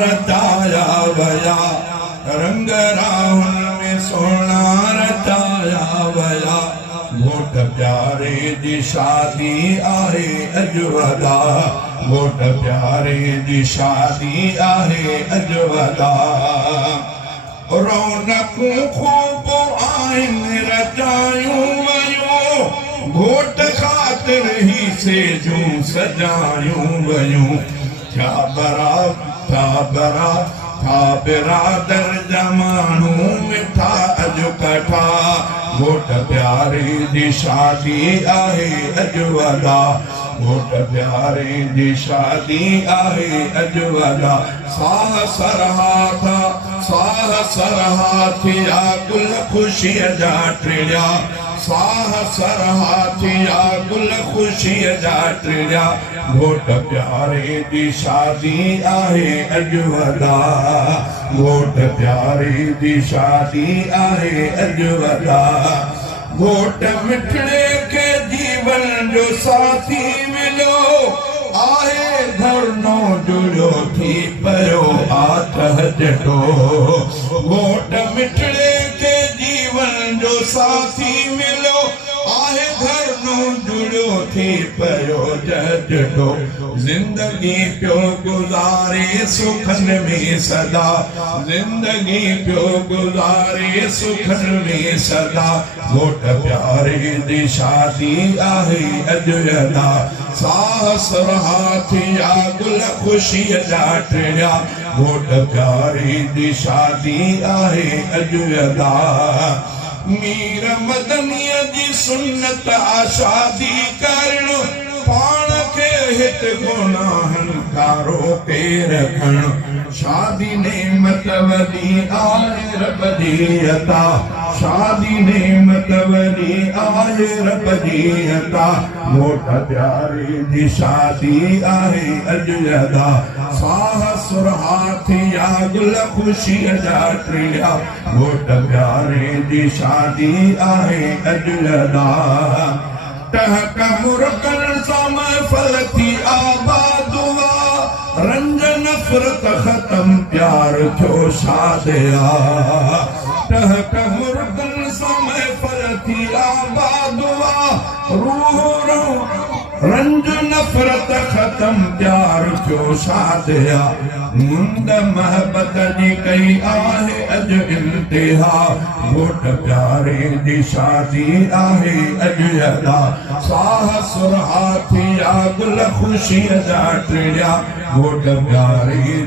रचाया वया रंग रावण में सोना रचाया वया घोट प्यारे जी शादी आहे अजवदा घोट प्यारे जी शादी आहे अजवदा रौनकूं खूब आहिनि रचायूं वयूं घोट ख़ातिर ही सेजूं सजायूं वयूं था बिरादर जमानू मिठा अजु कठा घोट प्यारे जी शादी आहे अजवदा घोट प्यारे जी शादी आहे अजवदा साह सरहाथिया गुल खुशीअ जा टिड़िया साह सरहाथिया गुल खुशीअ जा टिड़िया घोट प्यारे जी शादी आहे अजवदा घोट प्यारे जी शादी आहे अजवदा घोट मिठड़े के जीवन जो साथी मिलो आहे धरनो जुड़ो थी पयो आतह जटो घोट मिठड़े के जीवन जो साथी मिलो आहे धरनो जुड़ो थी पयो जटो जिंदगी प्यो गुजारे सुखन में सदा जिंदगी प्यो गुजारे सुखन में सदा घोट प्यारे जी शादी आहे अजवदा साह सरहाथिया गुल खुशीअ जा टिड़िया घोट प्यारे जी शादी आहे अजवदा मीर मदनीअ जी सुन्नत आ शादी करण पाण खे हित गुनाहनि कारो पे रखण शादी नेमत वॾी आहे रब जी अता शादी नेमत वॾी आहे रब जी अता घोट प्यारे जी शादी आहे अजवदा साह सुरहाथिया गुल खुशीअ जा टिड़िया घोट प्यारे जी शादी आहे अजवदा टहक मुरकन सां महफल थी आबाद हुआ रंज नफ़रत ख़त्म प्यार थियो शादिया टहक मुरकन सां महफल थी आबाद हुआ रूह रंज नफ़रत ख़त्म प्यार थियो शादिया मुंद महबत जी कई आहे अॼु इंतिहा घोट प्यारे जी शादी आहे अजवदा साह सुरहाथिया गुल खुशीअ जा टिड़िया घोट प्यारे